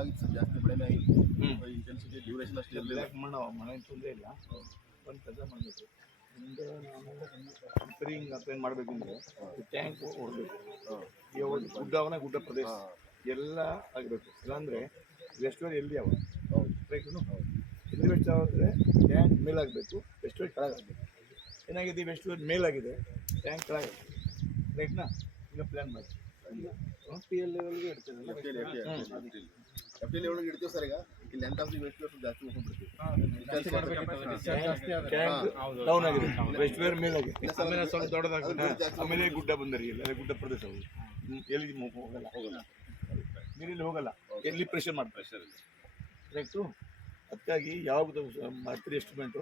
ಆಗಿತ್ತು ಸರ್, ಜಾಸ್ತಿ ಮಳೆನೇ ಆಗಿತ್ತು. ಇಂಟೆನ್ಸಿಟಿ ಡ್ಯೂರೇಷನ್ ಅಷ್ಟೇ ಇರಲಿಲ್ಲ. ಮಳೆ ತೊಂದರೆ ಇಲ್ಲ. ಒಂದು ಕೆಲಸ ಮಾಡಬೇಕು, ಮುಂದೆ ರಿಪೇರಿಂಗ್ ಅಥವಾ ಏನು ಮಾಡಬೇಕಂದ್ರೆ ಟ್ಯಾಂಕ್ ಹೊಡಬೇಕು. ಗುಡ್ಡ ಪ್ರದೇಶ ಎಲ್ಲ ಆಗಬೇಕು. ಇಲ್ಲಾಂದರೆ ವೆಸ್ಟ್ವೇರ್ ಎಲ್ಲಿ ಅವ ರೈಟು ಎಲ್ಲಿ ವೆಸ್ಟ್ ಆದರೆ ಟ್ಯಾಂಕ್ ಮೇಲಾಗಬೇಕು, ವೆಸ್ಟ್ವೇರ್ ಕೆಳಗಾಗಬೇಕು. ಏನಾಗಿದೆ, ವೆಸ್ಟ್ವೇರ್ ಮೇಲಾಗಿದೆ, ಟ್ಯಾಂಕ್ ಕೆಳಗಾಗಿದೆ. ರೈಟ್ನಾ? ಈಗ ಪ್ಲ್ಯಾನ್ ಮಾಡಿ FTL ಲೆವೆಲ್ಗೆ ಇಡ್ತೀವಿ. FTL ಲೆವೆಲ್ಗೆ ಇಡ್ತೀವಿ ಸರ್. ಈಗ ಇಲ್ಲಿ length of the waist wear ಜಾಸ್ತಿ ಹೋಗ್ಬಿಡ್ತೀವಿ. ಡೌನ್ ಆಗಿದೆ, ವೆಸ್ಟ್ ವೇರ್ ಮೇಲಾಗಿದೆ, ಆಮೇಲೆ ಸ್ವಲ್ಪ ದೊಡ್ಡದಾಗುತ್ತೆ, ಆಮೇಲೆ ಗುಡ್ಡ ಬಂದರಿ ಎಲ್ಲ ಗುಡ್ಡ ಪ್ರದೇಶ ಎಲ್ಲಿ ಹೋಗಲ್ಲ, ನೀರಲ್ಲಿ ಹೋಗಲ್ಲ, ಎಲ್ಲಿ ಪ್ರೆಷರ್ ಮಾಡಿ ಪ್ರೆಷರ್ ಕರೆಕ್ಟು. ಅದಕ್ಕಾಗಿ ಯಾವುದು ಮಾಡ್ತೀರಿ ಎಸ್ಟಿಮೇಟು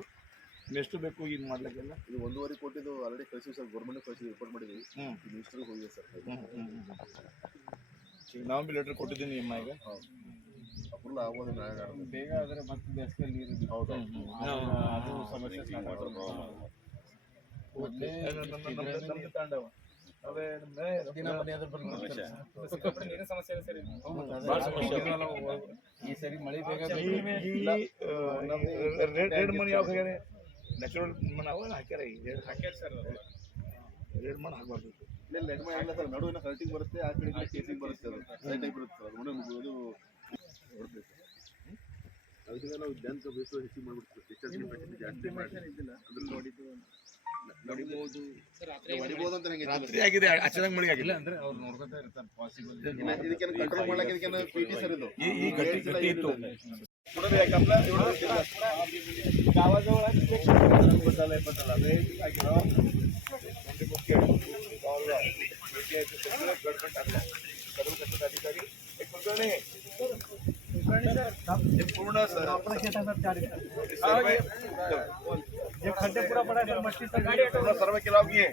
ಎಷ್ಟು ಬೇಕು ಇದು ಮಾಡ್ಲಿಕ್ಕೆಲ್ಲ? ಇದು 1.5 ಕೋಟಿದು ಆಲ್ರೆಡಿ ಕಳಿಸಿ ಸರ್, ಗೌರ್ಮೆಂಟ್ ಕಳಿಸಿ ರಿಪೋರ್ಟ್ ಮಾಡಿದ್ವಿ. ಮಿನಿಸ್ಟರ್ಗೆ ಹೋಗಿದೆ ಸರ್. ನಾವು ಬಿ ಲೆಟರ್ ಕೊಟ್ಟಿದ್ದೀನಿ ನಿಮ್ಮ ಈಗ ಅಪ್ರೂವಲ್ ಆಗೋದು ಬೇಗ ಆದರೆ ಮತ್ತೆ ಬೇಸಿಗೆ ನೀರು. ಹೌದು, ಅದು ಸಮಸ್ಯೆ ಈ ಸರಿ ಮಳೆ ಬೇಗ ರೇಡ್ ಮಣ್ಣು ಯಾವ ನ್ಯಾಚುರಲ್ ಮಣ್ಣು ಅವ ಹಾಕ್ಯಾರ ಸರ್. ರೇಡ್ ಮಣ್ಣು ಹಾಕಬಾರ್ದು. ಇಲ್ಲ ಲೆಡ್ ಮಣ್ಣು ಇಲ್ಲ ಸರ್, ನಡುವಿನ ಹರ್ಟಿಂಗ್ ಬರುತ್ತೆ, ಆ ಕಡೆ ಕೇಸಿಂಗ್ ಬರುತ್ತೆ, ಅದು ಟೈಪ್ ಇರುತ್ತೆ ಸರ್. ಅದು ಹೊಡಬೇಕು. ಅದಕ್ಕೆ ನಾವು ಲೆಂತ್ ಬೇಕು ಹೆಚ್ಚಿಗೆ ಮಾಡಿಬಿಡ್ತೀವಿ. ಜಾಸ್ತಿ ಮಾಡಿ ಅದ್ರಲ್ಲಿ ನೋಡಿದ್ದು ಹೊಡಿಬೋದು ಅಂತ ನಂಗೆ ರಾತ್ರಿ ಆಗಿದೆ, ಅಚಾನಕ್ ಮಳೆ ಆಗಿಲ್ಲ ಅಂದ್ರೆ ಅವ್ರು ನೋಡ್ಕೊತಾ ಇರ್ತಾರೆ. ಪಾಸಿಬಲ್ ಇದಕ್ಕೆ ಕಂಟ್ರೋಲ್ ಮಾಡಕ್ಕೆ ಇದಕ್ಕೆ PT ಸರ್ ಇದು ಈ ಗಟ್ಟಿ ಇತ್ತು. अधिकारी पूर्ण खड्डे पूरा पड़ा है, मट्टी से गाड़ी सर्वे के लाभ ये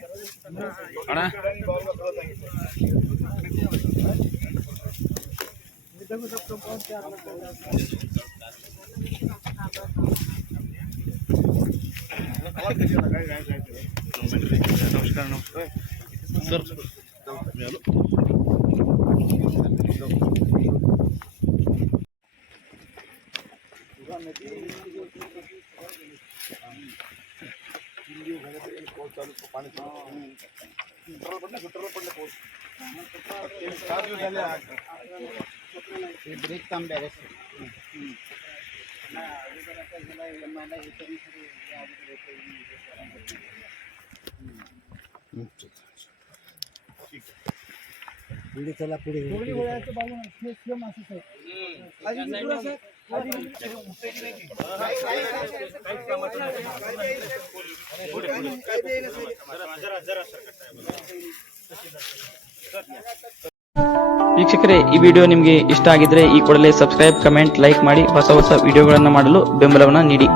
नमस्कार सर. ब्रेक काम बैग पुढे चला पुढे वळाच्या बाजूने स्लो मासे सर अजून पुढे सर ವೀಕ್ಷಕರೇ, ಈ ವಿಡಿಯೋ ನಿಮಗೆ ಇಷ್ಟ ಆಗಿದ್ರೆ ಈ ಕೂಡಲೇ ಸಬ್ಸ್ಕ್ರೈಬ್, ಕಮೆಂಟ್, ಲೈಕ್ ಮಾಡಿ ಹೊಸ ವಿಡಿಯೋಗಳನ್ನು ಮಾಡಲು ಬೆಂಬಲವನ್ನು ನೀಡಿ.